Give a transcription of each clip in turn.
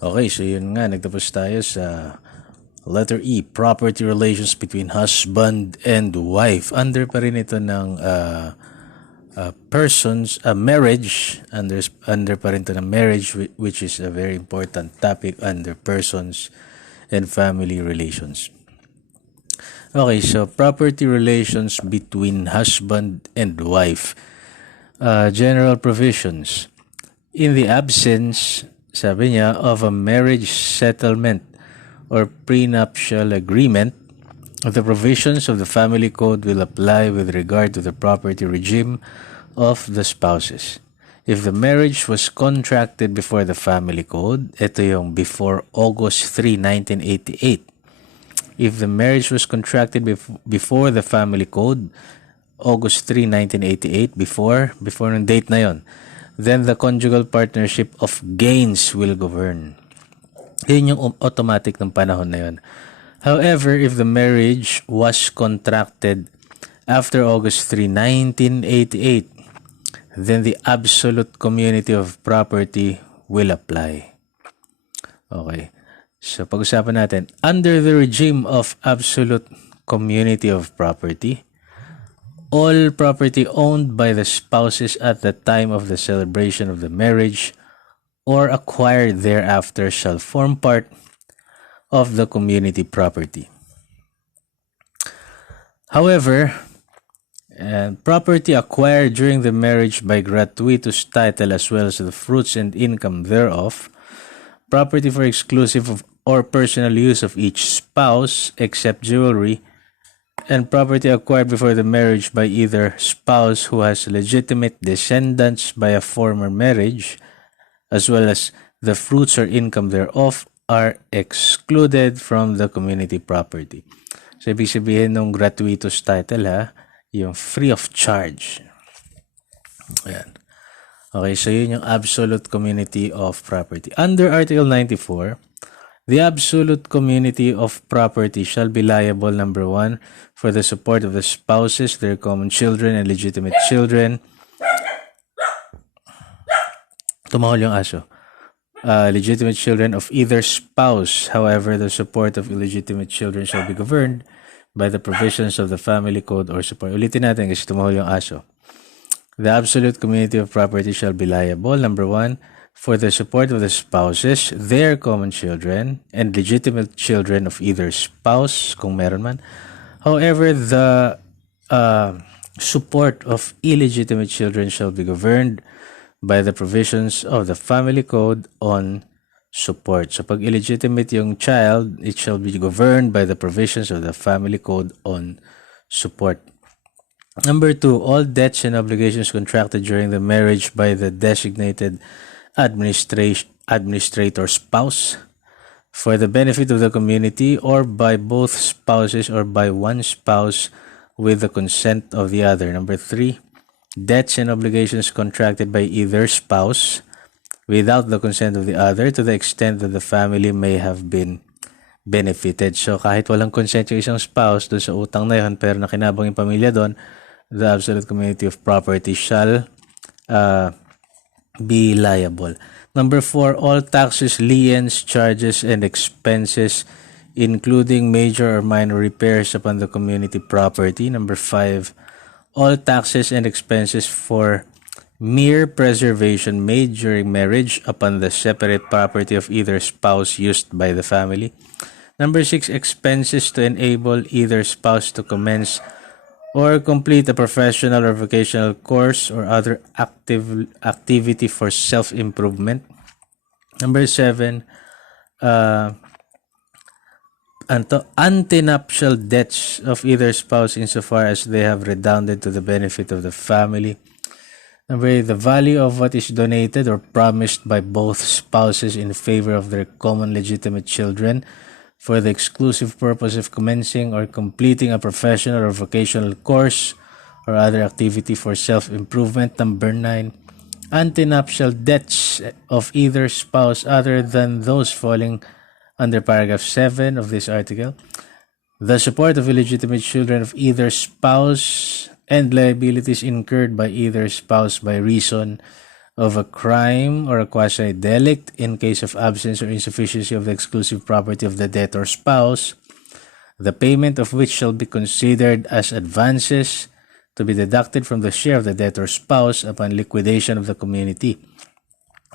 Okay, so yun nga, nagtapos tayo sa letter E, property relations between husband and wife. Under pa rin ito ng marriage, under pa rin ito ng marriage, which is a very important topic under persons and family relations. Okay, so property relations between husband and wife. General provisions. In the absence, sabi niya, of a marriage settlement or prenuptial agreement, the provisions of the family code will apply with regard to the property regime of the spouses. If the marriage was contracted before the family code, ito yung before August 3, 1988. If the marriage was contracted before the family code, August 3, 1988, before ng date na yon, then the conjugal partnership of gains will govern. Yun yung automatic ng panahon na yun. However, if the marriage was contracted after August 3, 1988, then the absolute community of property will apply. Okay. So, pag-usapan natin. Under the regime of absolute community of property, all property owned by the spouses at the time of the celebration of the marriage or acquired thereafter shall form part of the community property. However, property acquired during the marriage by gratuitous title as well as the fruits and income thereof, property for exclusive or personal use of each spouse except jewelry, and property acquired before the marriage by either spouse who has legitimate descendants by a former marriage, as well as the fruits or income thereof, are excluded from the community property. So, ibig sabihin ng gratuitous title, yung free of charge. Ayan. Okay, so yun yung absolute community of property. Under Article 94, the absolute community of property shall be liable, number 1, for the support of the spouses, their common children, and legitimate children. Tumahol yung aso. Legitimate children of either spouse. However, the support of illegitimate children shall be governed by the provisions of the family code or support. Ulitin natin kasi tumahol yung aso. The absolute community of property shall be liable, number 1, for the support of the spouses, their common children, and legitimate children of either spouse, kung meron man. However, the support of illegitimate children shall be governed by the provisions of the family code on support. So, pag illegitimate yung child, it shall be governed by the provisions of the family code on support. Number 2, all debts and obligations contracted during the marriage by the designated administrator spouse for the benefit of the community or by both spouses or by one spouse with the consent of the other. Number 3, debts and obligations contracted by either spouse without the consent of the other to the extent that the family may have been benefited. So, kahit walang consent yung isang spouse doon sa utang na yun, pero nakinabang yung pamilya doon, the absolute community of property shall be liable. Number 4, all taxes, liens, charges, and expenses, including major or minor repairs upon the community property. Number 5, all taxes and expenses for mere preservation made during marriage upon the separate property of either spouse used by the family. Number 6, expenses to enable either spouse to commence or complete a professional or vocational course or other activity for self-improvement. Number 7, antenuptial debts of either spouse insofar as they have redounded to the benefit of the family. Number 8, the value of what is donated or promised by both spouses in favor of their common legitimate children for the exclusive purpose of commencing or completing a professional or vocational course or other activity for self-improvement. Number 9, antenuptial debts of either spouse other than those falling under paragraph 7 of this article. The support of illegitimate children of either spouse and liabilities incurred by either spouse by reason of a crime or a quasi-delict in case of absence or insufficiency of the exclusive property of the debtor spouse, the payment of which shall be considered as advances to be deducted from the share of the debtor spouse upon liquidation of the community.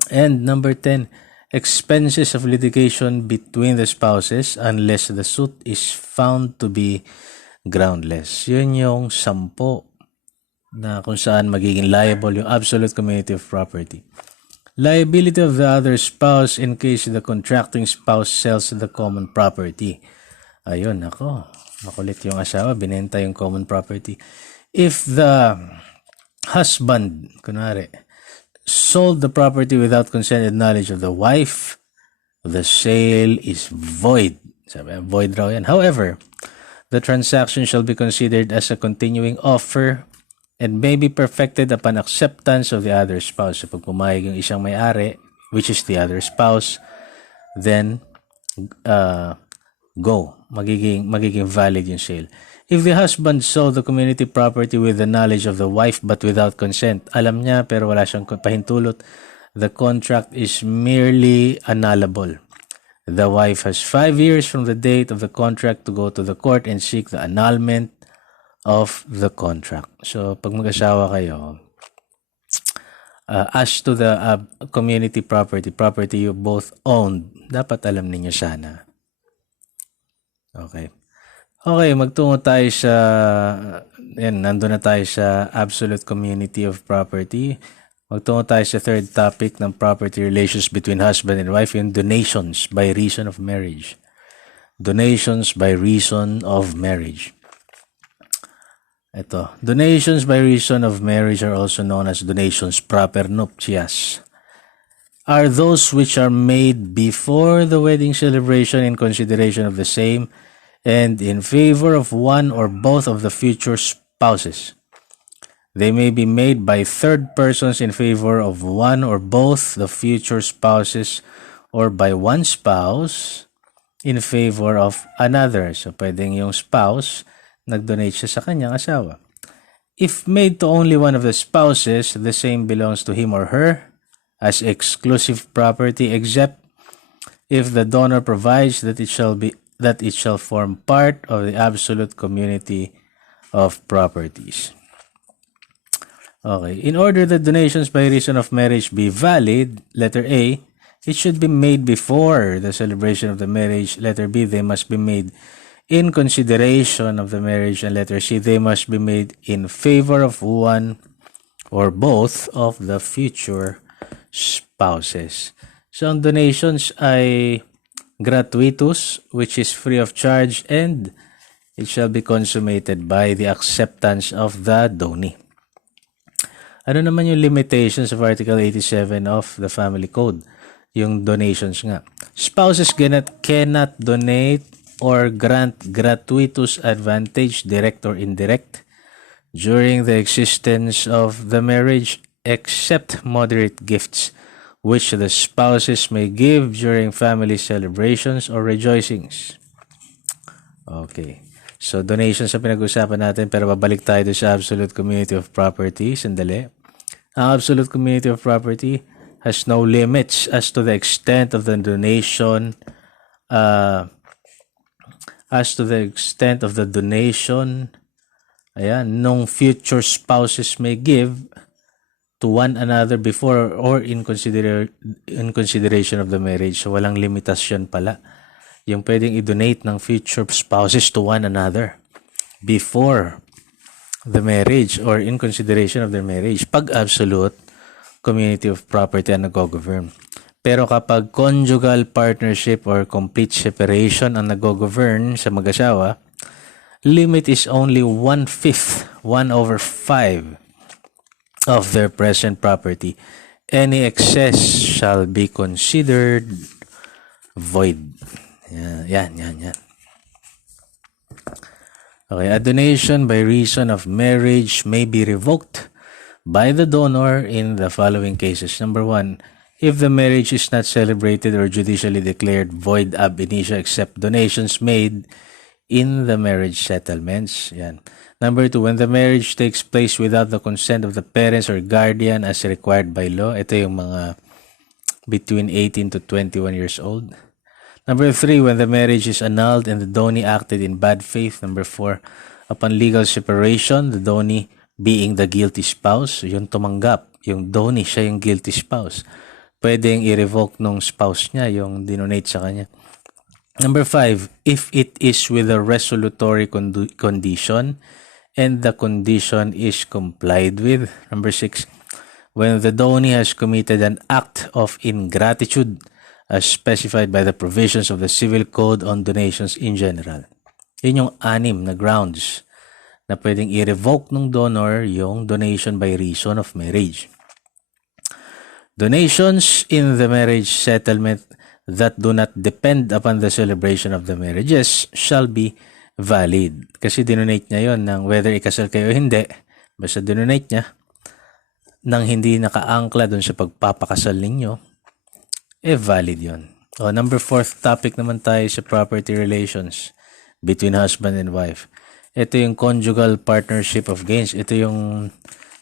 And number 10, expenses of litigation between the spouses unless the suit is found to be groundless. Yun yung 10 na kung saan magiging liable yung absolute community of property. Liability of the other spouse in case the contracting spouse sells the common property. Ayun, ako. Makulit yung asawa, binenta yung common property. If the husband, kunwari, sold the property without consent and knowledge of the wife, the sale is void. Sabi, void raw yan. However, the transaction shall be considered as a continuing offer and may be perfected upon acceptance of the other spouse. So, pag pumayag yung isang may-ari, which is the other spouse, then go. Magiging valid yung sale. If the husband sold the community property with the knowledge of the wife but without consent, alam niya pero wala siyang pahintulot, the contract is merely annullable. The wife has 5 years from the date of the contract to go to the court and seek the annulment of the contract. So, pag mag-asawa kayo, as to the community property you both owned, dapat alam ninyo sana. Okay. Okay, magtungo tayo sa, nandun na tayo sa absolute community of property. Magtungo tayo sa third topic ng property relations between husband and wife, yung donations by reason of marriage. Donations by reason of marriage. Ito, donations by reason of marriage are also known as donations proper nuptias. Are those which are made before the wedding celebration in consideration of the same and in favor of one or both of the future spouses. They may be made by third persons in favor of one or both the future spouses or by one spouse in favor of another. So, pwedeng yung spouse nag-donate siya sa kanyang asawa. If made to only one of the spouses, the same belongs to him or her as exclusive property, except if the donor provides that it shall form part of the absolute community of properties. Okay. In order that donations by reason of marriage be valid, letter A, it should be made before the celebration of the marriage. Letter B, they must be made in consideration of the marriage. And letter C, they must be made in favor of one or both of the future spouses. So, ang donations ay gratuitous, which is free of charge, and it shall be consummated by the acceptance of the donee. Ano naman yung limitations of Article 87 of the Family Code? Yung donations nga. Spouses cannot donate or grant gratuitous advantage, direct or indirect, during the existence of the marriage, except moderate gifts, which the spouses may give during family celebrations or rejoicings. Okay. So, donations sa pinag-usapan natin, pero babalik tayo sa absolute community of property. Sandali. Ang absolute community of property has no limits as to the extent of the donation, nung future spouses may give to one another before or in consideration of the marriage. So, walang limitasyon pala. Yung pwedeng i-donate ng future spouses to one another before the marriage or in consideration of their marriage. Pag absolute community of property ang nag-govern. Pero kapag conjugal partnership or complete separation ang nag-govern sa mag-asawa, limit is only 1/5, 1/5 of their present property. Any excess shall be considered void. Yan. Okay, a donation by reason of marriage may be revoked by the donor in the following cases. Number 1, if the marriage is not celebrated or judicially declared void ab initio except donations made in the marriage settlements. Yan. Number 2, when the marriage takes place without the consent of the parents or guardian as required by law. Ito yung mga between 18 to 21 years old. Number 3, when the marriage is annulled and the donee acted in bad faith. Number 4, upon legal separation, the donee being the guilty spouse. So, yung tumanggap, yung donee, siya yung guilty spouse. Pwedeng i-revoke nung spouse niya, yung dinonate sa kanya. Number 5, if it is with a resolutory condition and the condition is complied with. Number 6, when the donee has committed an act of ingratitude as specified by the provisions of the Civil Code on donations in general. Yun yung 6 na grounds na pwedeng i-revoke ng donor yung donation by reason of marriage. Donations in the marriage settlement that do not depend upon the celebration of the marriages shall be valid. Kasi dinonate niya yon ng whether ikasal kayo o hindi, basta dinonate niya nang hindi nakaangkla dun sa pagpapakasal ninyo, valid yon. Number 4th topic naman tayo sa property relations between husband and wife. Ito yung conjugal partnership of gains. Ito yung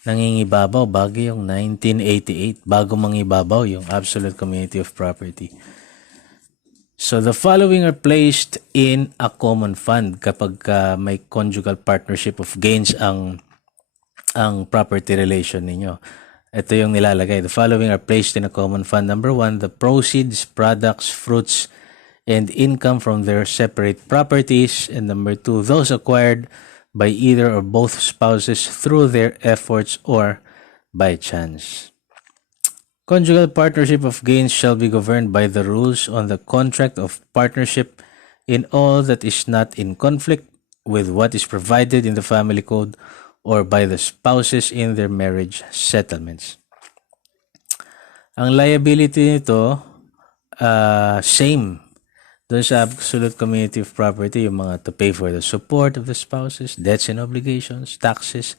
nangingibabaw bago yung 1988. Bago mangibabaw yung absolute community of property. So the following are placed in a common fund kapag may conjugal partnership of gains ang property relation ninyo. Ito yung nilalagay. The following are placed in a common fund. Number 1, the proceeds, products, fruits, and income from their separate properties. And number 2, those acquired by either or both spouses through their efforts or by chance. Conjugal partnership of gains shall be governed by the rules on the contract of partnership in all that is not in conflict with what is provided in the family code or by the spouses in their marriage settlements. Ang liability nito, same doon sa absolute community of property, yung mga to pay for the support of the spouses, debts and obligations, taxes,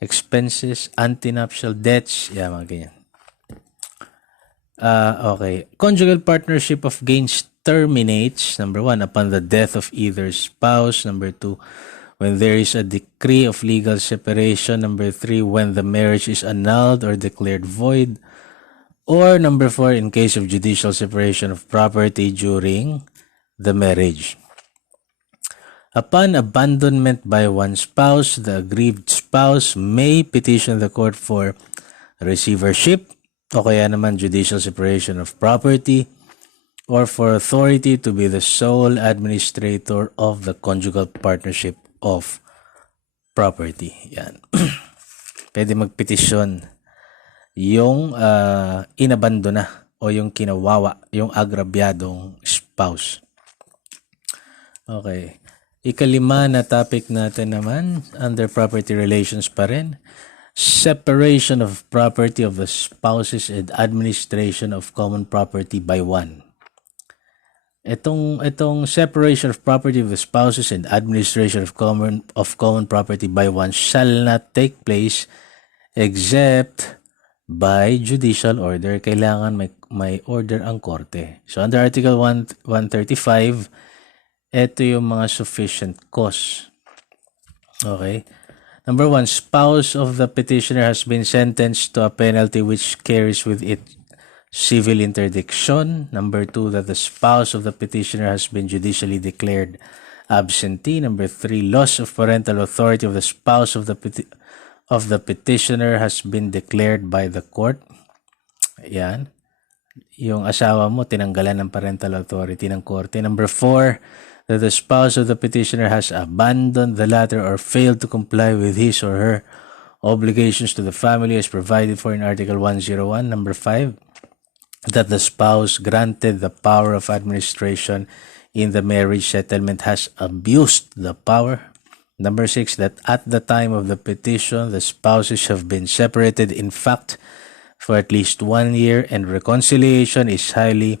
expenses, antenuptial debts, mga ganyan. Okay. Conjugal partnership of gains terminates, number 1, upon the death of either spouse. Number 2, when there is a decree of legal separation. Number 3, when the marriage is annulled or declared void. Or number 4, in case of judicial separation of property during the marriage. Upon abandonment by one spouse, the aggrieved spouse may petition the court for receivership o kaya naman judicial separation of property or for authority to be the sole administrator of the conjugal partnership of property. Yan. Pwede magpetisyon yung inabandona o yung kinawawa, yung agrabyadong spouse. Okay. Ikalima na topic natin naman, under property relations pa rin, separation of property of the spouses and administration of common property by one. Itong separation of property of the spouses and administration of common property by one shall not take place except by judicial order. Kailangan may order ang korte. So under Article 135, ito yung mga sufficient cause. Okay. Number 1, spouse of the petitioner has been sentenced to a penalty which carries with it civil interdiction. Number 2, that the spouse of the petitioner has been judicially declared absentee. Number 3, loss of parental authority of the spouse of the petitioner has been declared by the court. Ayan. Yung asawa mo, tinanggalan ng parental authority ng korte. Number 4, that the spouse of the petitioner has abandoned the latter or failed to comply with his or her obligations to the family as provided for in Article 101. Number 5, that the spouse granted the power of administration in the marriage settlement has abused the power. Number 6, that at the time of the petition, the spouses have been separated in fact for at least 1 year and reconciliation is highly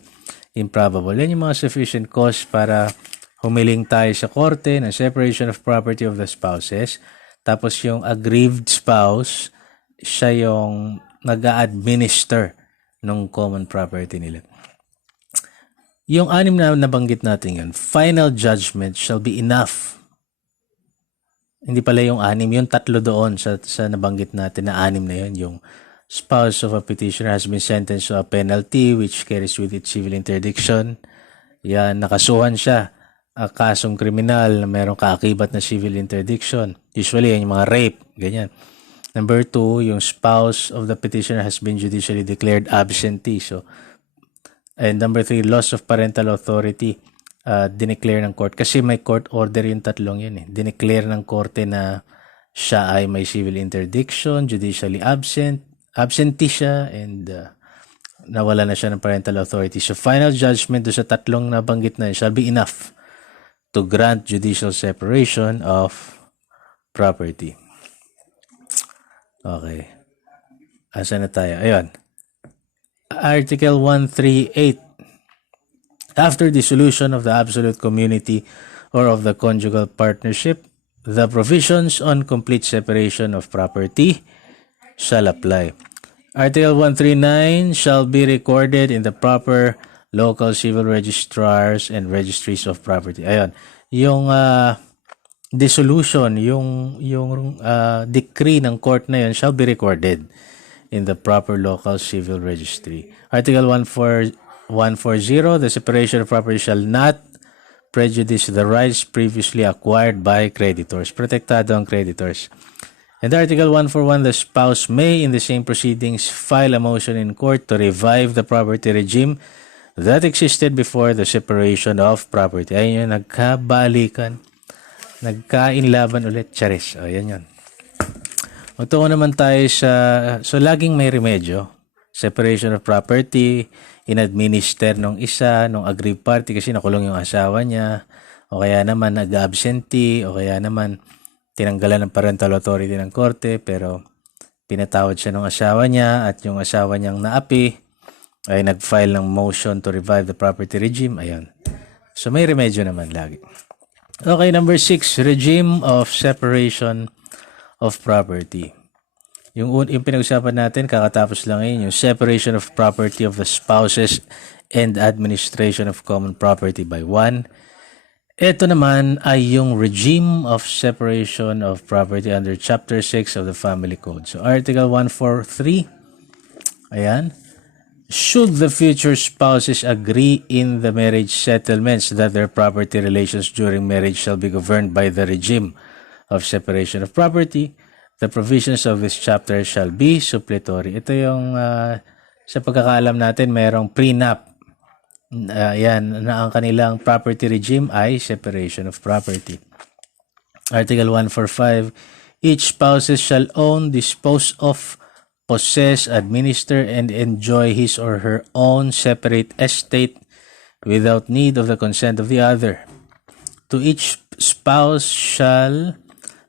improbable. Yan yung mga sufficient cause para humiling tayo sa korte ng separation of property of the spouses. Tapos yung aggrieved spouse, siya yung nag-a-administer ng common property nila. Yung 6 na nabanggit natin yun, final judgment shall be enough. Hindi pala yung 6, yung 3 doon sa nabanggit natin na 6 na yun. Yung spouse of a petitioner has been sentenced to a penalty which carries with it civil interdiction. Yan, nakasuhan siya. Kasong kriminal na merong kaakibat na civil interdiction. Usually, yan yung mga rape, ganyan. Number 2, yung spouse of the petitioner has been judicially declared absentee. So, and number 3, loss of parental authority. Dineclare ng court. Kasi may court order yung tatlong yun eh. Dineclare ng korte na siya ay may civil interdiction, judicially absentee siya, and nawala na siya ng parental authority. So, final judgment do sa tatlong nabanggit na shall be enough to grant judicial separation of property. Okay. Asa na tayo? Ayun. Article 138. After dissolution of the absolute community or of the conjugal partnership, the provisions on complete separation of property shall apply. Article 139 shall be recorded in the proper local civil registrars and registries of property. Ayun. Yung dissolution, yung decree ng court na yun shall be recorded in the proper local civil registry. Article 140, the separation of property shall not prejudice the rights previously acquired by creditors. Protektado ang creditors. And Article 141, the spouse may, in the same proceedings, file a motion in court to revive the property regime that existed before the separation of property. Ayun yun, nagkabalikan. Nagkainlaban ulit. Charis. O, yan yun. Magtungo naman tayo sa... So, laging may remedyo. Separation of property, in-administer nung isa, nung aggrieved party kasi nakulong yung asawa niya, o kaya naman nag-absentee, o kaya naman tinanggalan ng parental authority ng korte, pero pinatawad siya ng asawa niya at yung asawa niyang naapi ay nag-file ng motion to revive the property regime. Ayun. So, may remedyo naman lagi. Okay, number 6, regime of separation of property. Yung pinag-usapan natin, kakatapos lang yun, yung separation of property of the spouses and administration of common property by one. Ito naman ay yung regime of separation of property under Chapter 6 of the Family Code. So, Article 143, ayan. Should the future spouses agree in the marriage settlements that their property relations during marriage shall be governed by the regime of separation of property, the provisions of this chapter shall be suppletory. Ito yung sa pagkakaalam natin, mayroong prenup. Yan, na ang kanilang property regime ay separation of property. Article 145, each spouses shall own, dispose of, possess, administer, and enjoy his or her own separate estate without need of the consent of the other. To each spouse shall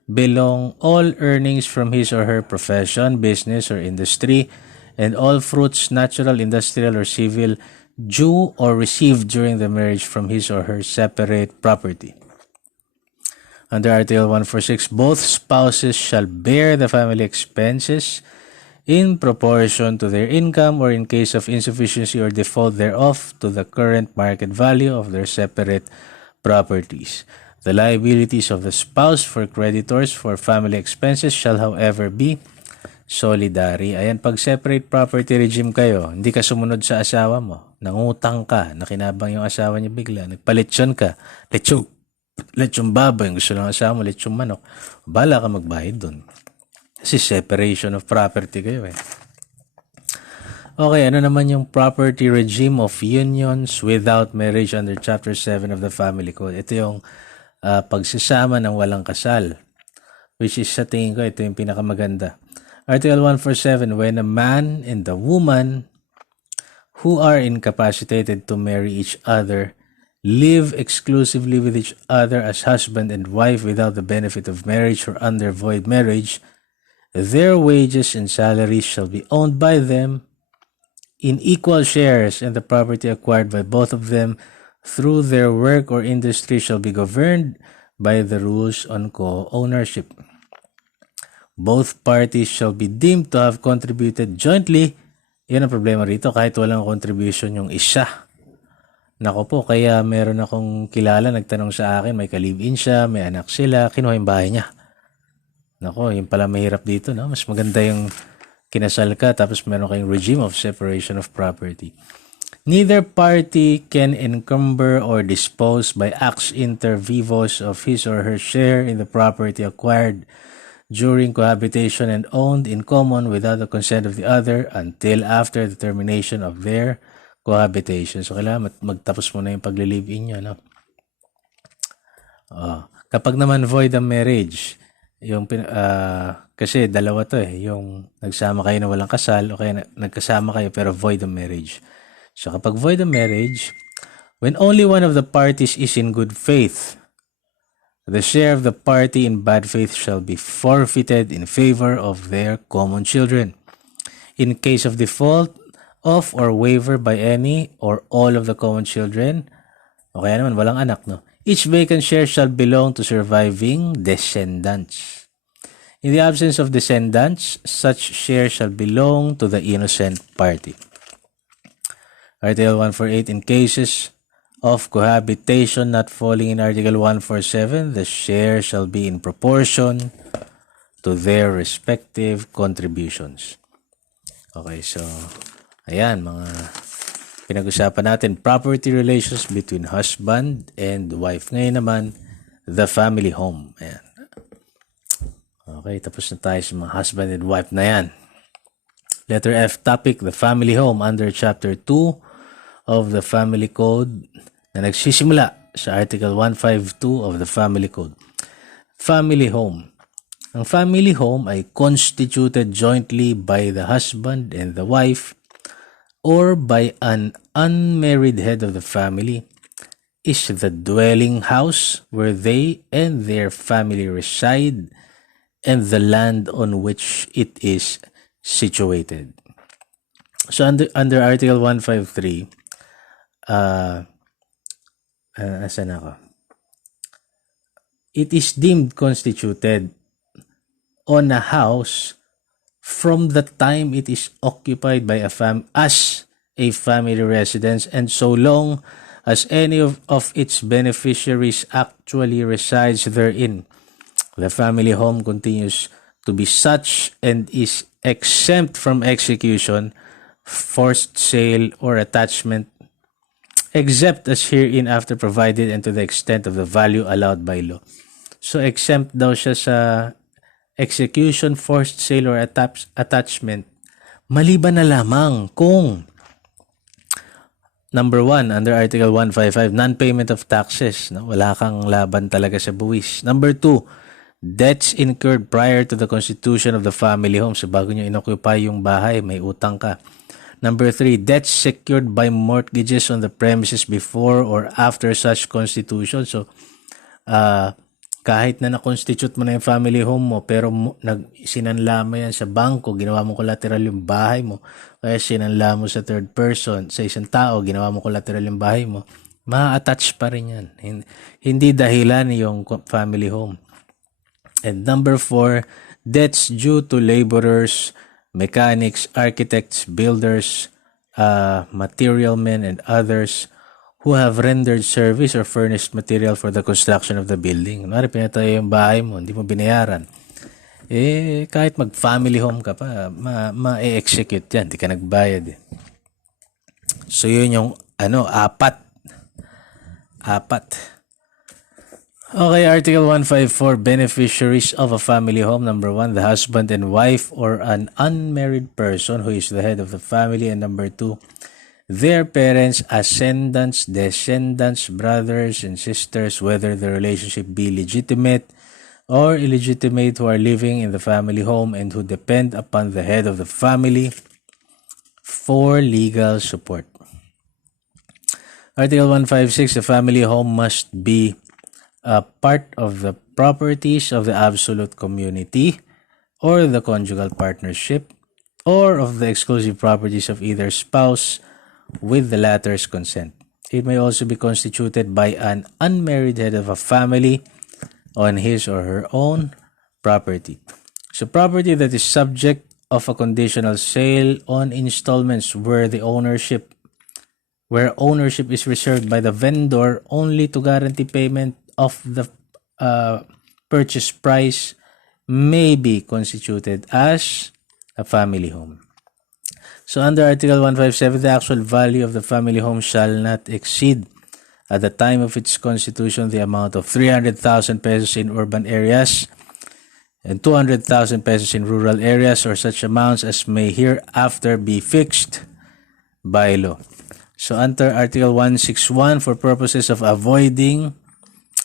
belong all earnings from his or her profession, business, or industry, and all fruits, natural, industrial, or civil, due or received during the marriage from his or her separate property. Under Article 146, both spouses shall bear the family expenses in proportion to their income or in case of insufficiency or default thereof to the current market value of their separate properties. The liabilities of the spouse for creditors for family expenses shall however be solidary. Ayan, pag separate property regime kayo, hindi ka sumunod sa asawa mo, nangutang ka, nakinabang yung asawa niya bigla, nagpalitsyon ka, lechong baboy, gusto lang asawa mo, lechong manok, bala ka magbayad dun. Kasi separation of property kayo eh. Okay, ano naman yung property regime of unions without marriage under Chapter 7 of the Family Code? Ito yung pagsasama ng walang kasal, which is sa tingin ko, ito yung pinakamaganda. Article 147, when a man and a woman who are incapacitated to marry each other live exclusively with each other as husband and wife without the benefit of marriage or under void marriage, their wages and salaries shall be owned by them in equal shares, and the property acquired by both of them through their work or industry shall be governed by the rules on co-ownership. Both parties shall be deemed to have contributed jointly. Yan ang problema rito, kahit walang contribution yung isa. Nako po, kaya meron akong kilala nagtanong sa akin, may ka-live-in siya, may anak sila, kinuha yung bahay niya. Nako, yun pala mahirap dito, no? Mas maganda yung kinasal ka tapos meron kayong regime of separation of property. Neither party can encumber or dispose by acts inter vivos of his or her share in the property acquired during cohabitation and owned in common without the consent of the other until after the termination of their cohabitation. So, kailangan magtapos muna yung pagli-live-in nyo, no? Kapag naman void ang marriage, yung kasi dalawa to yung nagsama kayo na walang kasal o kaya nagkasama kayo pero void ang marriage. So kapag void ang marriage, when only one of the parties is in good faith, the share of the party in bad faith shall be forfeited in favor of their common children. In case of default of or waiver by any or all of the common children, o kaya naman walang anak, no? Each vacant share shall belong to surviving descendants. In the absence of descendants, such share shall belong to the innocent party. Article 148, in cases of cohabitation not falling in Article 147, the share shall be in proportion to their respective contributions. Okay, so, ayan, mga pinag-usapan natin, property relations between husband and wife. Ngayon naman, the family home. Ayan. Okay, tapos na tayo sa mga husband and wife na yan. Letter F, topic, the family home under Chapter 2 of the Family Code na nagsisimula sa Article 152 of the Family Code. Family home. Ang family home ay constituted jointly by the husband and the wife or by an unmarried head of the family, is the dwelling house where they and their family reside and the land on which it is situated. So under Article 153, asan ako? It is deemed constituted on a house from the time it is occupied by as a family residence and so long as any of its beneficiaries actually resides therein. The family home continues to be such and is exempt from execution, forced sale, or attachment, except as herein after provided and to the extent of the value allowed by law. So, exempt daw siya sa execution, forced sale, or attachment, maliban na lamang kung number 1, under Article 155, non-payment of taxes. No? Wala kang laban talaga sa buwis. Number 2, debts incurred prior to the constitution of the family home. So, bago nyo inoccupy yung bahay, may utang ka. Number 3, debts secured by mortgages on the premises before or after such constitution. So, kahit na na-constitute mo na yung family home mo, pero sinanla mo yan sa bangko, ginawa mo collateral yung bahay mo, kaya sinanla mo sa third person, sa isang tao, ginawa mo collateral yung bahay mo, ma-attach pa rin yan. Hindi dahilan yung family home. And number 4, debts due to laborers, mechanics, architects, builders, material men, and others who have rendered service or furnished material for the construction of the building. Kunwari, pinatayo yung bahay mo, hindi mo binayaran. Kahit mag-family home ka pa, ma-execute yan. Hindi ka nagbayad. So, yun yung, apat. Okay, Article 154, beneficiaries of a family home. Number 1, the husband and wife or an unmarried person who is the head of the family. And number 2, their parents, ascendants, descendants, brothers and sisters, whether the relationship be legitimate or illegitimate, who are living in the family home and who depend upon the head of the family for legal support. Article 156, the family home must be a part of the properties of the absolute community or the conjugal partnership or of the exclusive properties of either spouse with the latter's consent. It may also be constituted by an unmarried head of a family on his or her own property. So property that is subject of a conditional sale on installments where the ownership where ownership is reserved by the vendor only to guarantee payment of the purchase price, may be constituted as a family home. So under Article 157, the actual value of the family home shall not exceed, at the time of its constitution, the amount of 300,000 pesos in urban areas and 200,000 pesos in rural areas, or such amounts as may hereafter be fixed by law. So under Article 161, for purposes of avoiding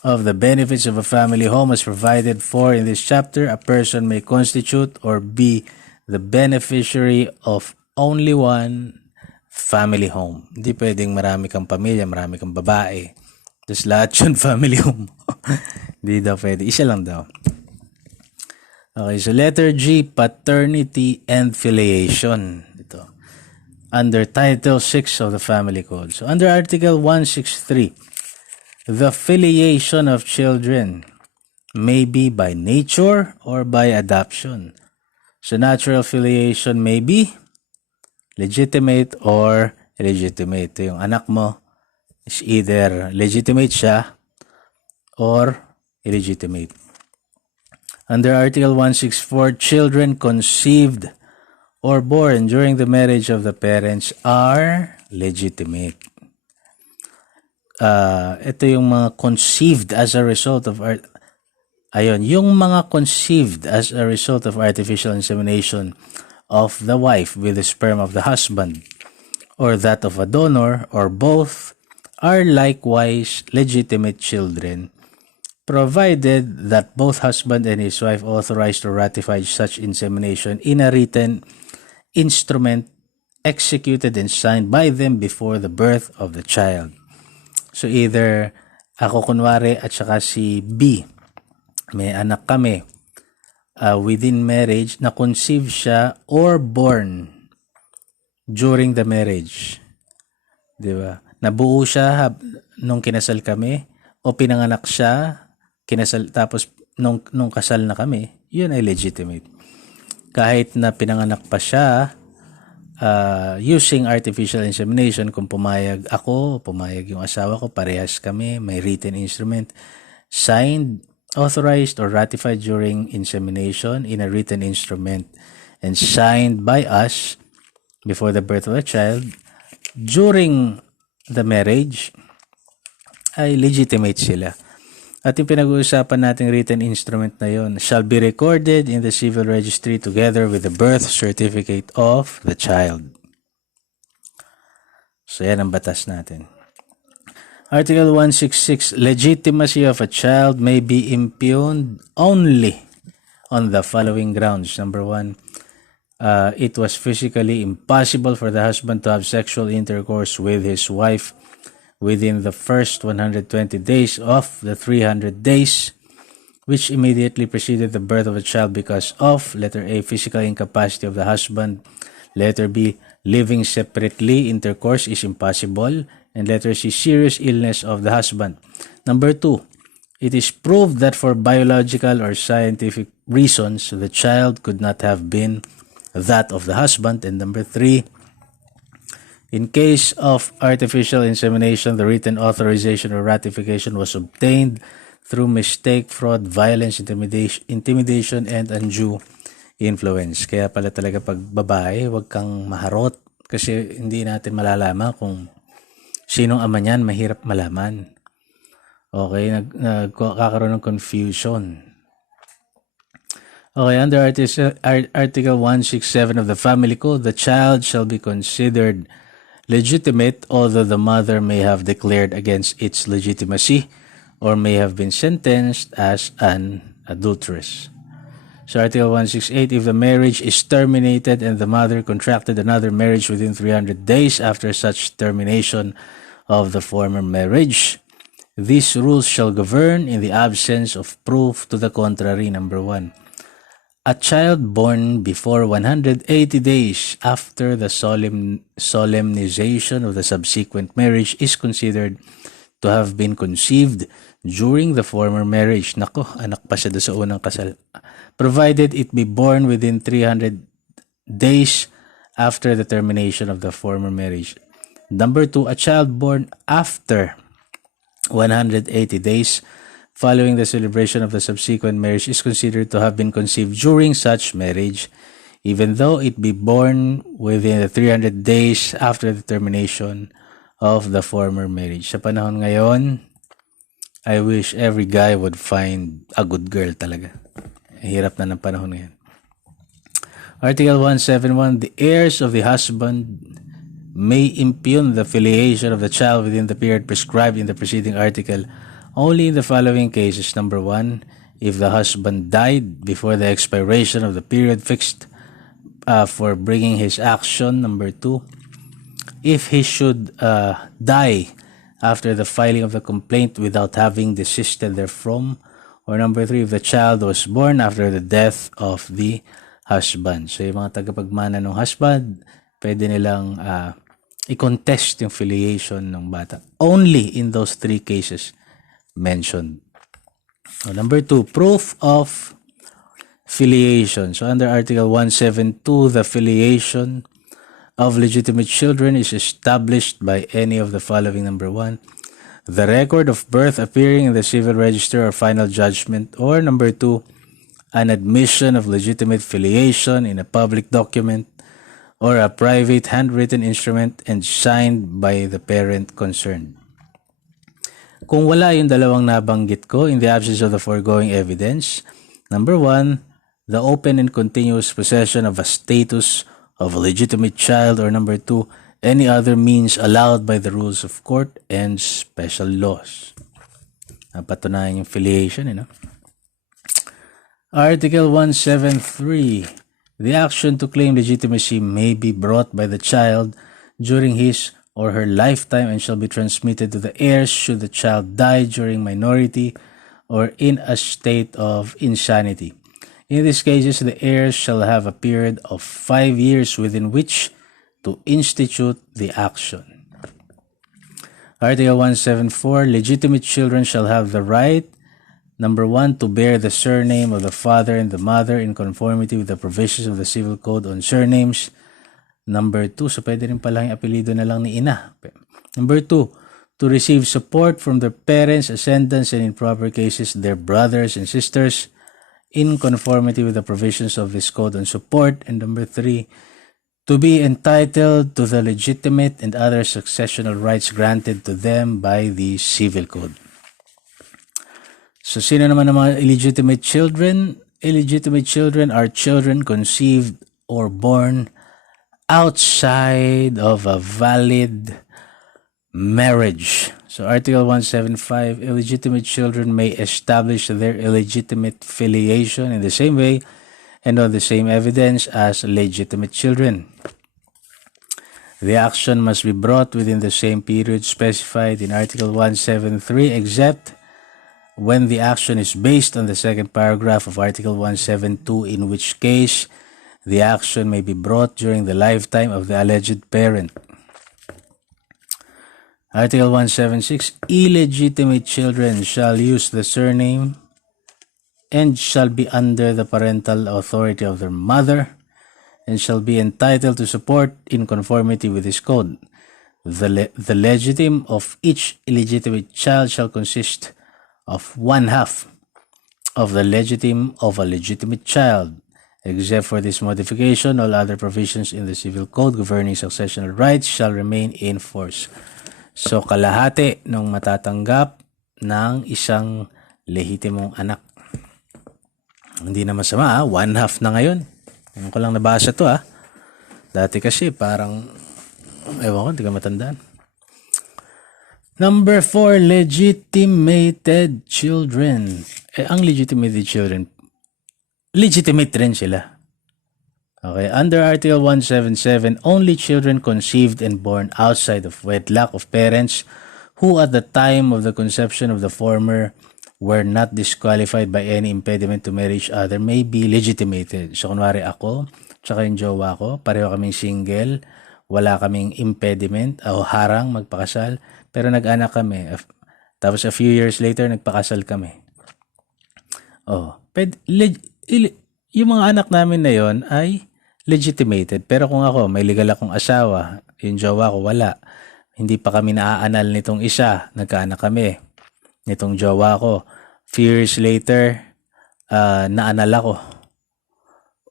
of the benefits of a family home as provided for in this chapter, a person may constitute or be the beneficiary of only one family home. Hindi pwedeng marami kang pamilya, marami kang babae. Tapos lahat yun family home. Hindi daw pwede. Isa lang daw. Okay, so letter G, paternity and filiation. Ito. Under Title 6 of the Family Code. So under Article 163, the filiation of children may be by nature or by adoption. So natural filiation may be legitimate or illegitimate. Yung anak mo is either legitimate siya or illegitimate. Under Article 164, children conceived or born during the marriage of the parents are legitimate. Ito yung mga conceived as a result of yung mga conceived as a result of artificial insemination of the wife with the sperm of the husband, or that of a donor, or both, are likewise legitimate children, provided that both husband and his wife authorized or ratified such insemination in a written instrument executed and signed by them before the birth of the child. So either ako kunwari at saka si B, may anak kami, within marriage, na-conceive siya or born during the marriage. Diba? Nabuo siya nung kinasal kami, o pinanganak siya, kinasal, tapos nung kasal na kami, yun ay legitimate. Kahit na pinanganak pa siya using artificial insemination, kung pumayag ako, pumayag yung asawa ko, parehas kami, may written instrument, signed, authorized, or ratified during insemination in a written instrument, and signed by us before the birth of a child, during the marriage, ay legitimate sila. At yung pinag-uusapan nating written instrument na yon shall be recorded in the civil registry together with the birth certificate of the child. So yan ang batas natin. Article 166, legitimacy of a child may be impugned only on the following grounds. Number 1, it was physically impossible for the husband to have sexual intercourse with his wife within the first 120 days of the 300 days which immediately preceded the birth of a child because of, letter A, physical incapacity of the husband, letter B, living separately, intercourse is impossible, and letter C, serious illness of the husband. Number 2, it is proved that for biological or scientific reasons, the child could not have been that of the husband. And number 3, in case of artificial insemination, the written authorization or ratification was obtained through mistake, fraud, violence, intimidation, and undue influence. Kaya pala talaga pag babae, huwag kang maharot kasi hindi natin malalaman kung sinong ama niyan, mahirap malaman. Okay, nagkakaroon ng confusion. Okay, under Article 167 of the Family Code, the child shall be considered legitimate, although the mother may have declared against its legitimacy or may have been sentenced as an adulteress. So Article 168, if the marriage is terminated and the mother contracted another marriage within 300 days after such termination of the former marriage, these rules shall govern in the absence of proof to the contrary. Number 1, a child born before 180 days after the solemnization of the subsequent marriage is considered to have been conceived during the former marriage. Nako, anak pa siya doon sa unang kasal. Provided it be born within 300 days after the termination of the former marriage. Number 2, a child born after 180 days following the celebration of the subsequent marriage is considered to have been conceived during such marriage, even though it be born within the 300 days after the termination of the former marriage. Sa panahon ngayon, I wish every guy would find a good girl talaga. Hirap na ng panahon ngayon. Article 171, the heirs of the husband may impugn the filiation of the child within the period prescribed in the preceding article only in the following cases. Number 1, if the husband died before the expiration of the period fixed for bringing his action. Number 2, if he should die after the filing of the complaint without having desisted therefrom. Or number 3, if the child was born after the death of the husband. So yung mga tagapagmana ng husband, pwede nilang i-contest yung filiation ng bata. Only in those 3 cases mentioned. So, number 2, proof of filiation. So under Article 172, the filiation of legitimate children is established by any of the following. Number 1, the record of birth appearing in the civil register or final judgment. Or number 2, an admission of legitimate filiation in a public document or a private handwritten instrument and signed by the parent concerned. Kung wala yung dalawang nabanggit ko, in the absence of the foregoing evidence, number 1, the open and continuous possession of a status of a legitimate child, or number 2, any other means allowed by the rules of court and special laws. Napatunayan yung filiation, Article 173, the action to claim legitimacy may be brought by the child during his or her lifetime and shall be transmitted to the heirs should the child die during minority or in a state of insanity. In these cases, the heirs shall have a period of 5 years within which to institute the action. Article 174, legitimate children shall have the right, number 1, to bear the surname of the father and the mother in conformity with the provisions of the Civil Code on surnames. Number 2, so pwede rin pala yung apelido na lang ni ina. Number 2, to receive support from their parents, ascendants, and in proper cases, their brothers and sisters in conformity with the provisions of this code on support. And number 3, to be entitled to the legitimate and other successional rights granted to them by the Civil Code. So, sino naman ang mga illegitimate children? Illegitimate children are children conceived or born outside of a valid marriage. So, Article 175, illegitimate children may establish their illegitimate filiation in the same way and on the same evidence as legitimate children. The action must be brought within the same period specified in Article 173, except when the action is based on the second paragraph of Article 172, in which case the action may be brought during the lifetime of the alleged parent. Article 176, illegitimate children shall use the surname and shall be under the parental authority of their mother and shall be entitled to support in conformity with this code. The legitim of each illegitimate child shall consist of 1/2 of the legitim of a legitimate child. Except for this modification, all other provisions in the Civil Code governing successional rights shall remain in force. So, kalahati ng matatanggap ng isang lehitimong anak. Hindi na masama, 1/2 na ngayon. Ngayon ko lang nabasa to Dati kasi parang, ewan ko, hindi ka matandaan. Number 4, legitimated children. Ang legitimated children, legitimate rin sila. Okay, under Article 177, only children conceived and born outside of wedlock of parents who at the time of the conception of the former were not disqualified by any impediment to marry each other may be legitimated. So, kunwari ako, tsaka yung jowa ko, pareho kaming single, wala kaming impediment o harang magpakasal, pero nag-anak kami. Tapos a few years later, nagpakasal kami. Yung mga anak namin na yon ay legitimated. Pero kung ako, may legal akong asawa, yung jowa ko wala, hindi pa kami naaanal nitong isa, nagkaanak kami, nitong jowa ko. Few years later, naanal ako.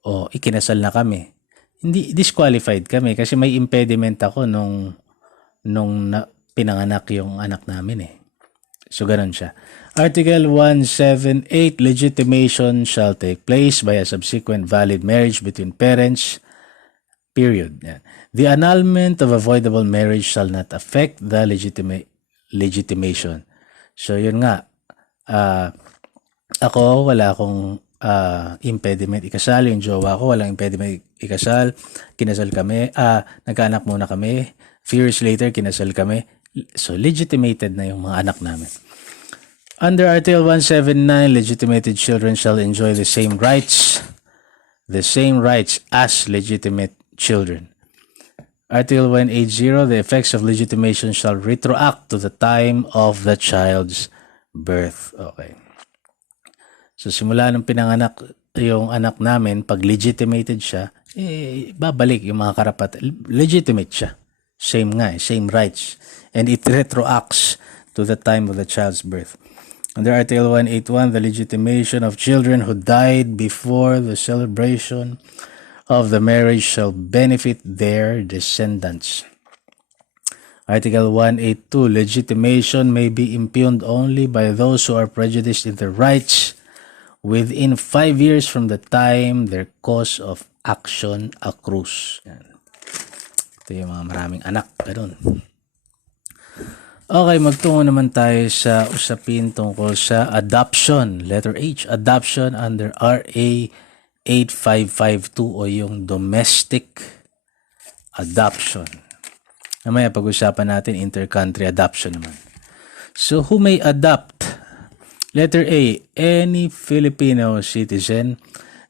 O ikinasal na kami. Hindi disqualified kami kasi may impediment ako nung pinanganak yung anak namin eh. So ganun siya. Article 178, legitimation shall take place by a subsequent valid marriage between parents. Period. Yan. The annulment of avoidable marriage shall not affect the legitimation. So yun nga, ako wala akong impediment ikasal, yung jowa ko walang impediment ikasal, kinasal kami, nagkaanak muna kami, few years later kinasal kami, so legitimated na yung mga anak namin. Under Article 179, legitimated children shall enjoy the same rights as legitimate children. Article 180, the effects of legitimation shall retroact to the time of the child's birth. Okay. So simula nung pinanganak yung anak namin, pag legitimated siya, babalik yung mga karapat. Legitimate siya. Same rights. And it retroacts to the time of the child's birth. Under Article 181, the legitimation of children who died before the celebration of the marriage shall benefit their descendants. Article 182, legitimation may be impugned only by those who are prejudiced in their rights within 5 years from the time their cause of action accrues. Yan. Ito yung mga maraming anak. Ganun. Okay, magtungo naman tayo sa usapin tungkol sa adoption. Letter H, adoption under RA 8552 o yung domestic adoption. Mamaya pag-usapan natin inter-country adoption naman. So, who may adopt? Letter A, any Filipino citizen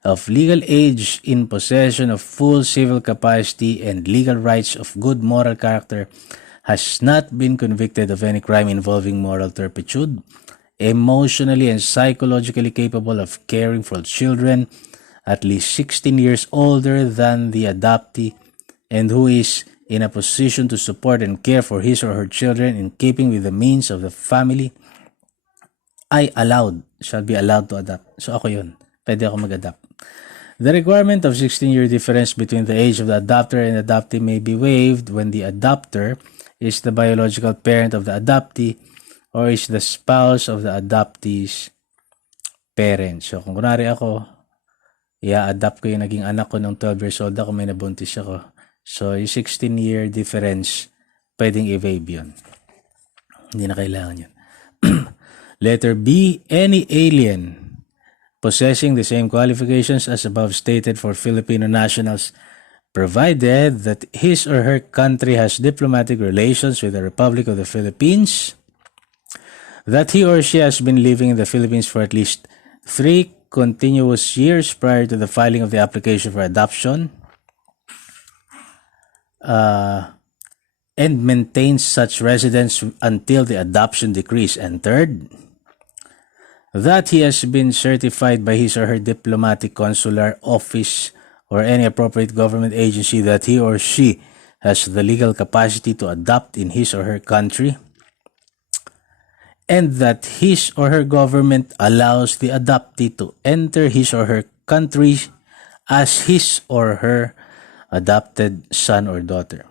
of legal age in possession of full civil capacity and legal rights of good moral character has not been convicted of any crime involving moral turpitude, emotionally and psychologically capable of caring for children at least 16 years older than the adoptee, and who is in a position to support and care for his or her children in keeping with the means of the family, shall be allowed to adopt. So ako yun. Pwede ako mag-adopt. The requirement of 16-year difference between the age of the adopter and adoptee may be waived when the adopter is the biological parent of the adoptee or is the spouse of the adoptee's parent. So kung kunwari ako, i-adopt ko yung naging anak ko ng 12 years old ako, may nabuntis ako. So, yung 16-year difference, pwedeng i-waive yun. Hindi na kailangan yun. Letter B, any alien possessing the same qualifications as above stated for Filipino nationals, provided that his or her country has diplomatic relations with the Republic of the Philippines, that he or she has been living in the Philippines for at least 3 continuous years prior to the filing of the application for adoption, and maintains such residence until the adoption decree is entered, that he has been certified by his or her diplomatic consular office or any appropriate government agency that he or she has the legal capacity to adopt in his or her country, and that his or her government allows the adoptee to enter his or her country as his or her adopted son or daughter.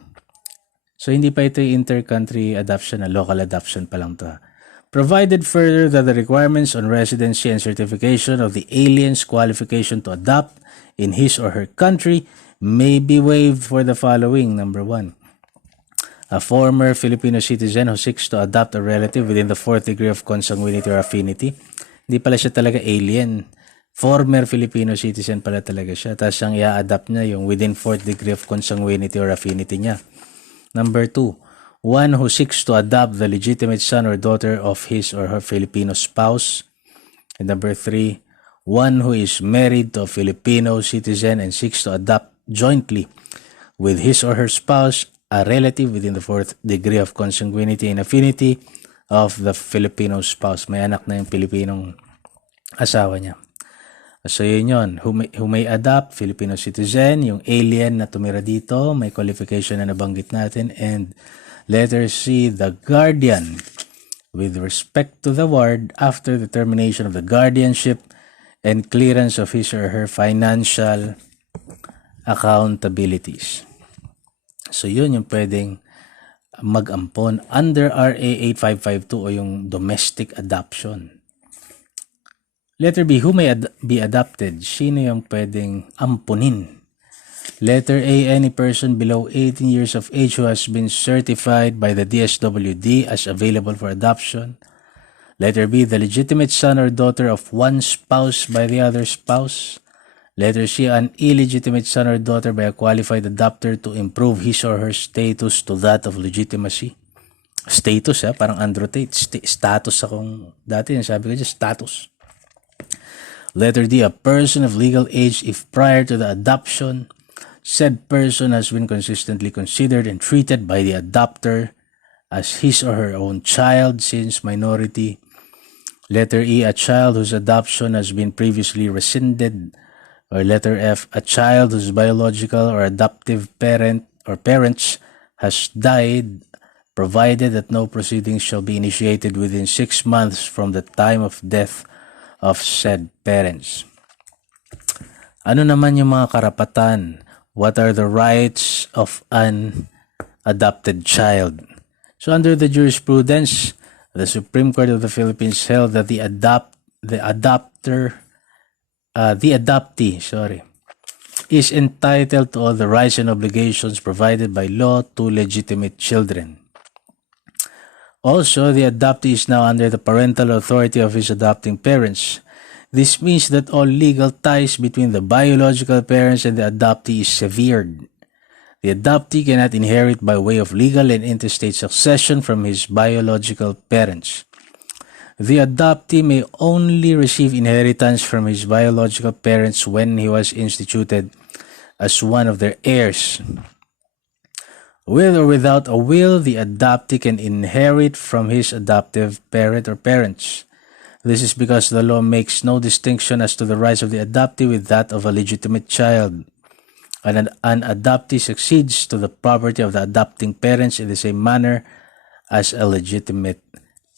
So, hindi pa ito yung inter-country adoption, local adoption pa lang to. Provided further that the requirements on residency and certification of the alien's qualification to adopt in his or her country may be waived for the following. Number 1. A former Filipino citizen who seeks to adopt a relative within the 4th degree of consanguinity or affinity. Hindi pala siya talaga alien. Former Filipino citizen pala talaga siya. Tapos ang i-adapt niya yung within 4th degree of consanguinity or affinity niya. Number 2. One who seeks to adopt the legitimate son or daughter of his or her Filipino spouse. And number 3. One who is married to a Filipino citizen and seeks to adopt jointly with his or her spouse a relative within the 4th degree of consanguinity and affinity of the Filipino spouse. May anak na yung Pilipinong asawa niya. So yun yun. Who may adopt, Filipino citizen, yung alien na tumira dito, may qualification na nabanggit natin, and Letter C, the guardian, with respect to the ward after the termination of the guardianship and clearance of his or her financial accountabilities. So yun yung pwedeng mag-ampon under RA 8552 o yung domestic adoption. Letter B, who may be adopted? Sino yung pwedeng ampunin? Letter A, any person below 18 years of age who has been certified by the DSWD as available for adoption. Letter B, the legitimate son or daughter of one spouse by the other spouse. Letter C, an illegitimate son or daughter by a qualified adopter to improve his or her status to that of legitimacy. Status, parang Andrew Tate. Status akong dati, sabi ko dyan, status. Letter D, a person of legal age if prior to the adoption, said person has been consistently considered and treated by the adopter as his or her own child since minority. Letter E, a child whose adoption has been previously rescinded. Or letter F, a child whose biological or adoptive parent or parents has died, provided that no proceedings shall be initiated within 6 months from the time of death of said parents. Ano naman yung mga karapatan? What are the rights of an adopted child? So under the jurisprudence, the Supreme Court of the Philippines held that the adoptee is entitled to all the rights and obligations provided by law to legitimate children. Also, the adoptee is now under the parental authority of his adopting parents. This means that all legal ties between the biological parents and the adoptee is severed. The adoptee cannot inherit by way of legal and intestate succession from his biological parents. The adoptee may only receive inheritance from his biological parents when he was instituted as one of their heirs. With or without a will, the adoptee can inherit from his adoptive parent or parents. This is because the law makes no distinction as to the rights of the adoptee with that of a legitimate child. An adoptee succeeds to the property of the adopting parents in the same manner as a legitimate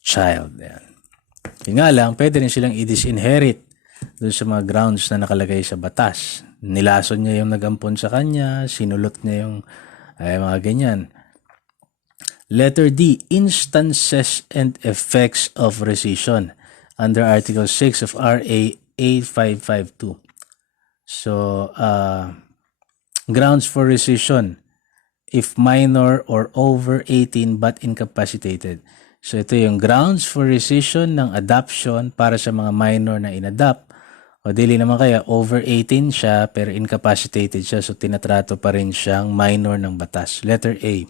child. Yan. Nga lang, pwede rin silang i-disinherit doon sa mga grounds na nakalagay sa batas. Nilason niya yung nag-ampon sa kanya, sinulot niya yung mga ganyan. Letter D, instances and effects of rescission under Article 6 of RA 8552. So, grounds for rescission if minor or over 18 but incapacitated. So ito yung grounds for rescission ng adoption para sa mga minor na inadopt. O dili naman kaya over 18 siya pero incapacitated siya, so tinatrato pa rin siyang minor ng batas. Letter A,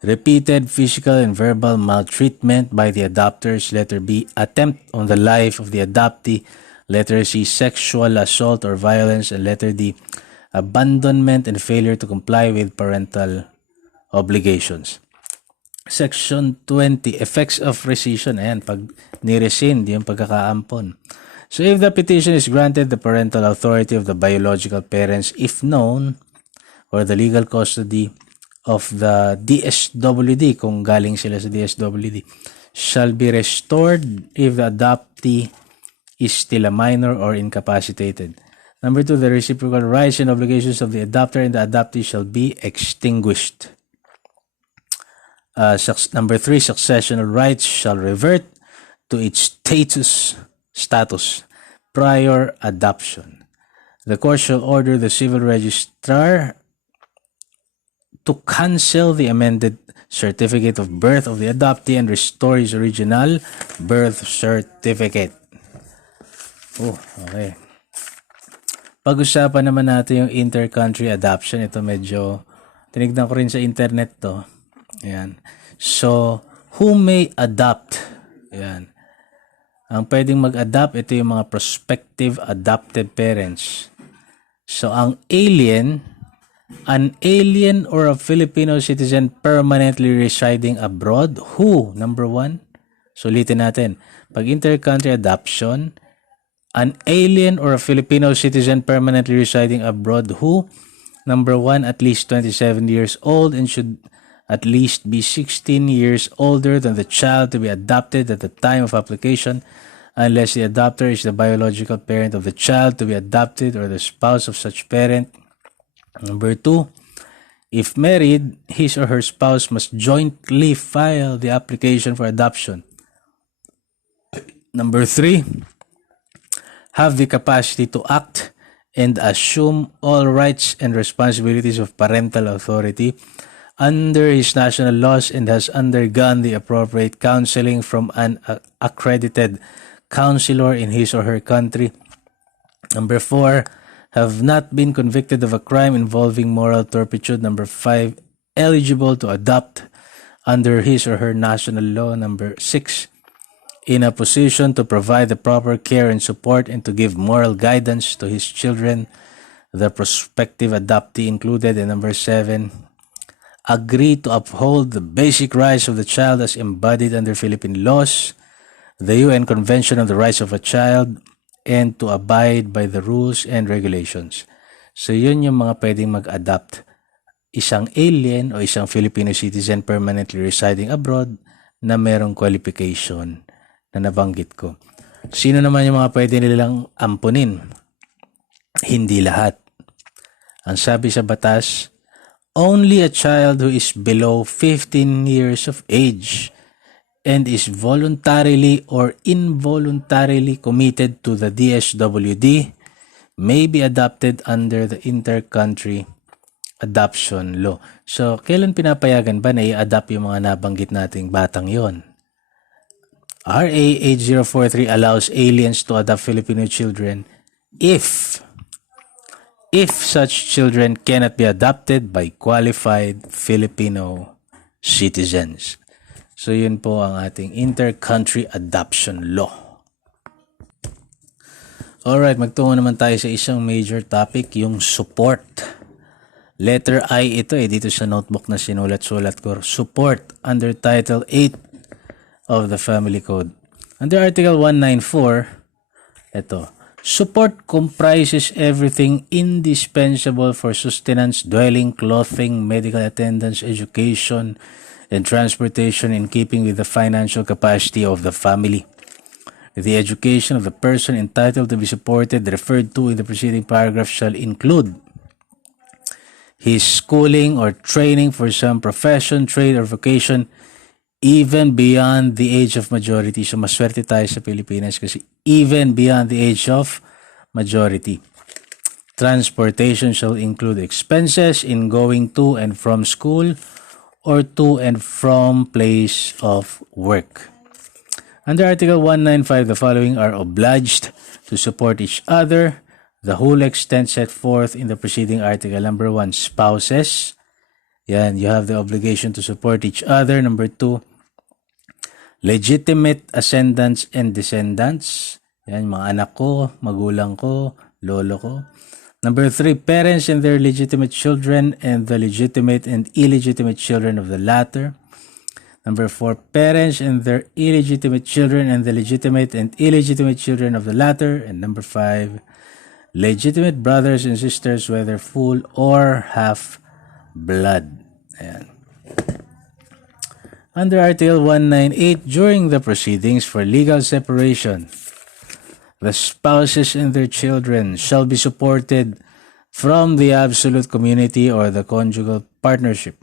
repeated physical and verbal maltreatment by the adopters. Letter B, attempt on the life of the adoptee. Letter C, sexual assault or violence. And letter D, abandonment and failure to comply with parental obligations. Section 20, effects of rescission. Ayan, pag ni-rescind, yung pagkakaampon. So if the petition is granted, the parental authority of the biological parents, if known, or the legal custody of the DSWD, kung galing sila sa DSWD, shall be restored if the adoptee is still a minor or incapacitated. Number 2, the reciprocal rights and obligations of the adopter and the adoptee shall be extinguished. Number 3, successional rights shall revert to its status prior adoption. The court shall order the civil registrar to cancel the amended certificate of birth of the adoptee and restore his original birth certificate. Oh, okay. Pag-usapan naman natin yung inter-country adoption. Ito medyo, tinignan ko rin sa internet to. Ayan. So, who may adopt? Ayan. Ang pwedeng mag-adopt, ito yung mga prospective adopted parents. So, an alien or a Filipino citizen permanently residing abroad, who? Number 1. Sulitin natin. Pag inter-country adoption, an alien or a Filipino citizen permanently residing abroad, who? Number 1, at least 27 years old and should at least be 16 years older than the child to be adopted at the time of application, unless the adopter is the biological parent of the child to be adopted or the spouse of such parent. Number 2, if married, his or her spouse must jointly file the application for adoption. Number 3, have the capacity to act and assume all rights and responsibilities of parental authority under his national laws and has undergone the appropriate counseling from an accredited counselor in his or her country. Number 4, have not been convicted of a crime involving moral turpitude. Number 5, eligible to adopt under his or her national law. Number 6, in a position to provide the proper care and support and to give moral guidance to his children, the prospective adoptee included. And number 7, agree to uphold the basic rights of the child as embodied under Philippine laws, the UN Convention on the Rights of a Child, and to abide by the rules and regulations. So yun yung mga pwedeng mag-adopt. Isang alien o isang Filipino citizen permanently residing abroad na merong qualification na nabanggit ko. Sino naman yung mga pwede nilang ampunin? Hindi lahat. Ang sabi sa batas, only a child who is below 15 years of age and is voluntarily or involuntarily committed to the DSWD may be adopted under the inter-country adoption law. So, kailan pinapayagan ba na i-adopt yung mga nabanggit nating batang yon? RA 8043 allows aliens to adopt Filipino children if such children cannot be adopted by qualified Filipino citizens. So yun po ang ating inter-country adoption law. Alright, magtungo naman tayo sa isang major topic, yung support. Letter I ito dito sa notebook na sinulat-sulat ko. Support under Title 8 of the Family Code. Under Article 194, ito, support comprises everything indispensable for sustenance, dwelling, clothing, medical attendance, education, and transportation in keeping with the financial capacity of the family. The education of the person entitled to be supported referred to in the preceding paragraph shall include his schooling or training for some profession, trade, or vocation even beyond the age of majority. So, maswerte tayo sa Pilipinas kasi even beyond the age of majority. Transportation shall include expenses in going to and from school or to and from place of work. Under Article 195, the following are obliged to support each other, the whole extent set forth in the preceding article. Number 1, spouses. Yan, you have the obligation to support each other. Number 2, legitimate ascendants and descendants. Yan, mga anak ko, magulang ko, lolo ko. Number 3, parents and their legitimate children and the legitimate and illegitimate children of the latter. Number 4, parents and their illegitimate children and the legitimate and illegitimate children of the latter. And number 5, legitimate brothers and sisters, whether full or half blood. Ayan. Under Article 198, during the proceedings for legal separation, the spouses and their children shall be supported from the absolute community or the conjugal partnership.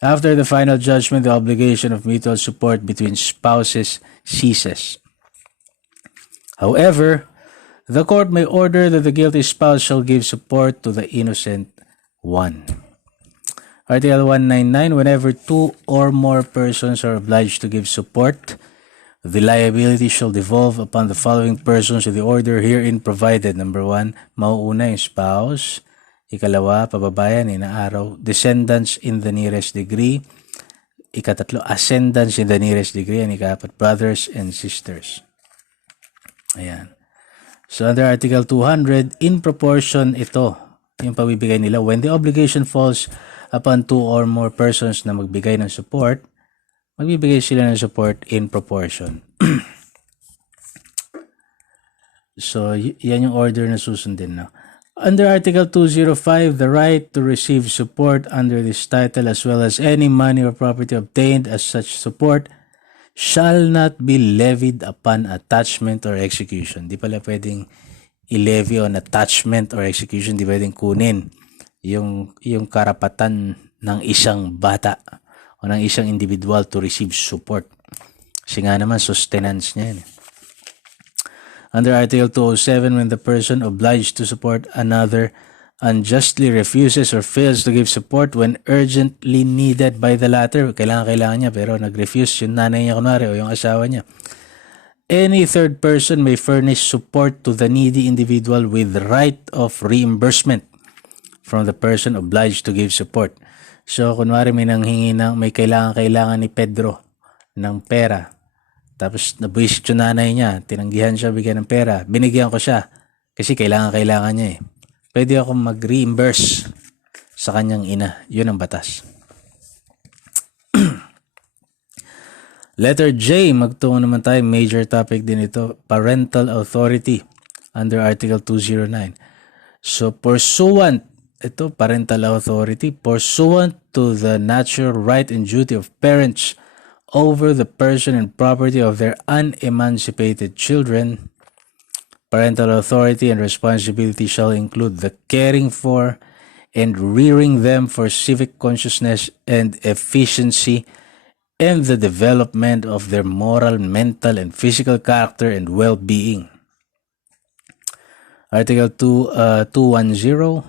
After the final judgment, the obligation of mutual support between spouses ceases. However, the court may order that the guilty spouse shall give support to the innocent one. Article 199, whenever 2 or more persons are obliged to give support, the liability shall devolve upon the following persons with the order herein provided. Number 1, mauuna yung spouse. Ikalawa, pababayan, inaaraw, descendants in the nearest degree. Ikatatlo, ascendants in the nearest degree. And ikapat, brothers and sisters. Ayan. So under Article 200, in proportion ito, yung pabibigay nila, when the obligation falls upon 2 or more persons na magbigay ng support, magbibigay sila ng support in proportion. So, yan yung order na susundin. No? Under Article 205, the right to receive support under this title as well as any money or property obtained as such support shall not be levied upon attachment or execution. Di pala pwedeng i-levy on attachment or execution. Di pwedeng kunin yung karapatan ng isang bata o ng isang individual to receive support. Kasi nga naman, sustenance niya yan. Under Article 207, when the person obliged to support another unjustly refuses or fails to give support when urgently needed by the latter, kailangan niya pero nag-refuse yung nanay niya kunwari o yung asawa niya. Any third person may furnish support to the needy individual with right of reimbursement from the person obliged to give support. So, kunwari may kailangan ni Pedro ng pera. Tapos nabuisit yung nanay niya, tinanggihan siya bigyan ng pera, binigyan ko siya kasi kailangan niya eh. Pwede akong mag-reimburse sa kanyang ina. Yun ang batas. Letter J, magtungo naman tayo. Major topic din ito. Parental authority under Article 209. So, parental authority, pursuant to the natural right and duty of parents over the person and property of their unemancipated children, parental authority and responsibility shall include the caring for and rearing them for civic consciousness and efficiency and the development of their moral, mental, and physical character and well-being. Article 210,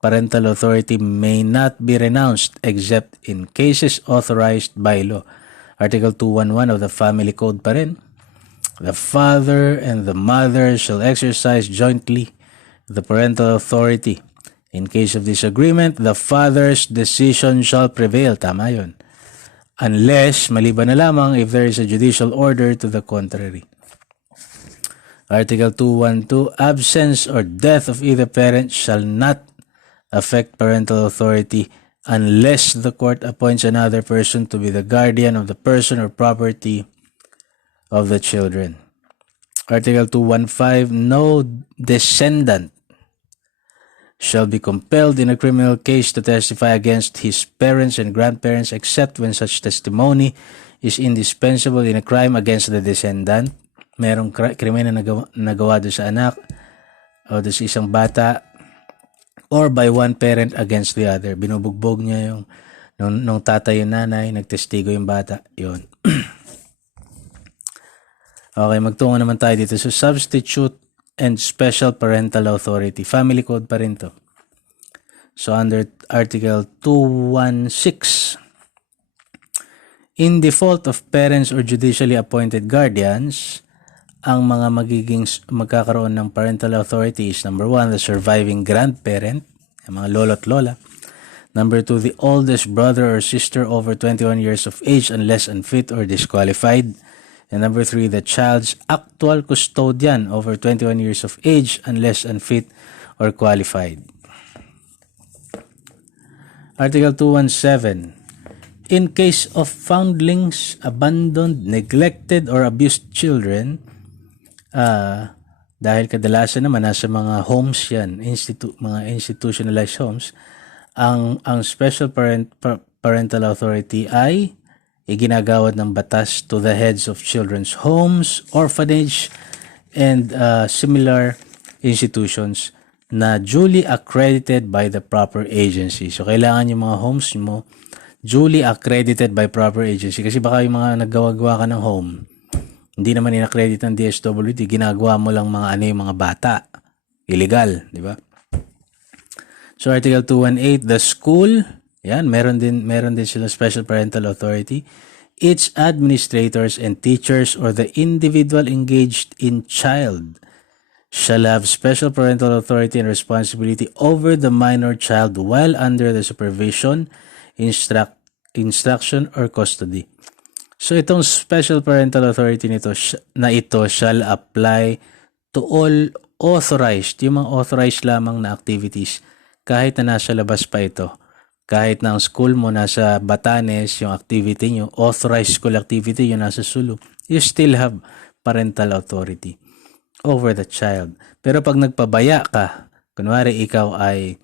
parental authority may not be renounced except in cases authorized by law. Article 211 of the Family Code pa rin. The father and the mother shall exercise jointly the parental authority. In case of disagreement, the father's decision shall prevail. Tama yun. Unless, maliban na lamang, if there is a judicial order to the contrary. Article 212, absence or death of either parent shall not affect parental authority unless the court appoints another person to be the guardian of the person or property of the children. Article 215, no descendant shall be compelled in a criminal case to testify against his parents and grandparents except when such testimony is indispensable in a crime against the descendant. Merong krimen na nagawa doon sa anak o doon sa isang bata, or by one parent against the other. Binubugbog niya yung nung tatay yung nanay, nagtestigo yung bata. Yun. Okay, magtungo naman tayo dito. So, substitute and special parental authority. Family code pa rin to. So, under Article 216, in default of parents or judicially appointed guardians, ang mga magkakaroon ng parental authority is number 1, the surviving grandparent, yung mga lolo at lola. Number 2, the oldest brother or sister over 21 years of age unless unfit or disqualified. And number 3, the child's actual custodian over 21 years of age unless unfit or qualified. Article 217, in case of foundlings, abandoned, neglected, or abused children, dahil kadalasan naman nasa mga homes yan, mga institutionalized homes, ang special parental authority ay iginagawad ng batas to the heads of children's homes, orphanage, and similar institutions na duly accredited by the proper agency. So, kailangan yung mga homes mo duly accredited by proper agency. Kasi baka yung mga naggawa-gawa ka ng home, hindi naman in-accredit ng DSWD, ginagawa mo lang yung mga bata. Illegal, di ba? So, Article 218, the school, yan, meron din sila special parental authority. Its administrators and teachers or the individual engaged in child shall have special parental authority and responsibility over the minor child while under the supervision, instruction, or custody. So, itong special parental authority ito shall apply to all authorized, yung mga authorized lamang na activities, kahit na nasa labas pa ito. Kahit na ang school mo nasa Batanes, yung activity nyo, authorized school activity yung nasa Sulu, you still have parental authority over the child. Pero pag nagpabaya ka, Kunwari, ikaw ay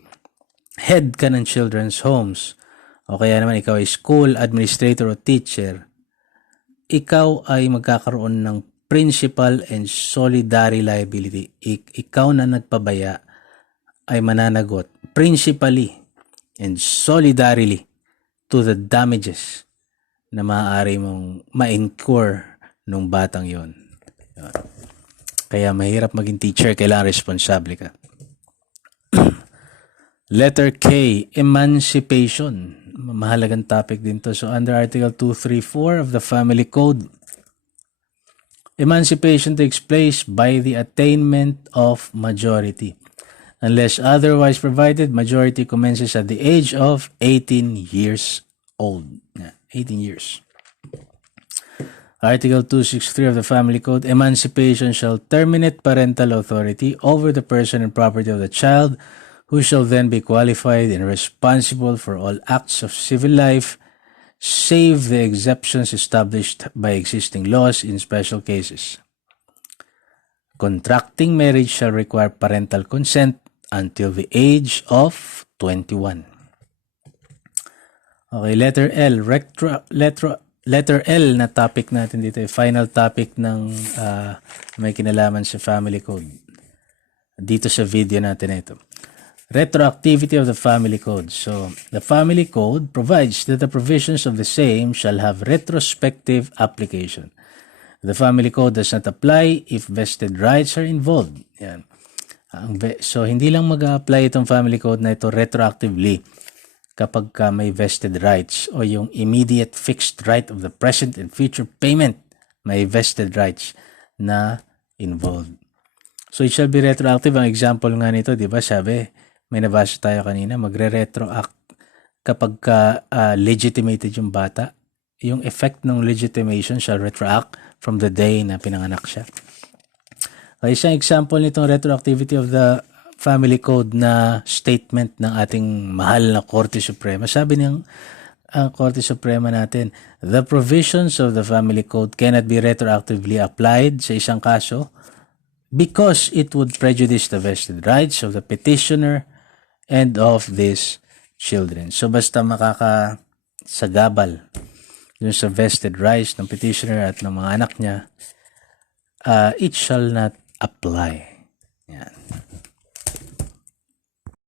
head ka ng children's homes, o kaya naman ikaw ay school administrator o teacher, ikaw ay magkakaroon ng principal and solidary liability. Ikaw na nagpabaya ay mananagot principally and solidarily to the damages na maaari mong ma-incur nung batang yon. Kaya mahirap maging teacher, kailangan responsable ka. Letter K, emancipation. Mahalagang topic din to. So under Article 234 of the Family Code, emancipation takes place by the attainment of majority. Unless otherwise provided, majority commences at the age of 18 years old. 18 years. Article 263 of the Family Code, emancipation shall terminate parental authority over the person and property of the child, who shall then be qualified and responsible for all acts of civil life, save the exceptions established by existing laws in special cases. Contracting marriage shall require parental consent until the age of 21. Okay, letter L. Letter L na topic natin dito. Final topic ng may kinalaman sa Family Code. Dito sa video natin ito. Retroactivity of the Family Code. So, the Family Code provides that the provisions of the same shall have retrospective application. The Family Code does not apply if vested rights are involved. Yan. So, hindi lang mag-apply itong Family Code na ito retroactively kapag may vested rights o yung immediate fixed right of the present and future payment, may vested rights na involved. So, it shall be retroactive. Ang example nga nito, di ba, sabi, may nabasa tayo kanina, magre-retroact kapag legitimated yung bata. Yung effect ng legitimation shall retroact from the day na pinanganak siya. Isang example nitong retroactivity of the Family Code na statement ng ating mahal na Korte Suprema. Sabi ng Korte Suprema natin, the provisions of the Family Code cannot be retroactively applied sa isang kaso because it would prejudice the vested rights of the petitioner and of these children. So basta makakasagabal dun sa vested rights ng petitioner at ng mga anak niya, it shall not apply. Yan.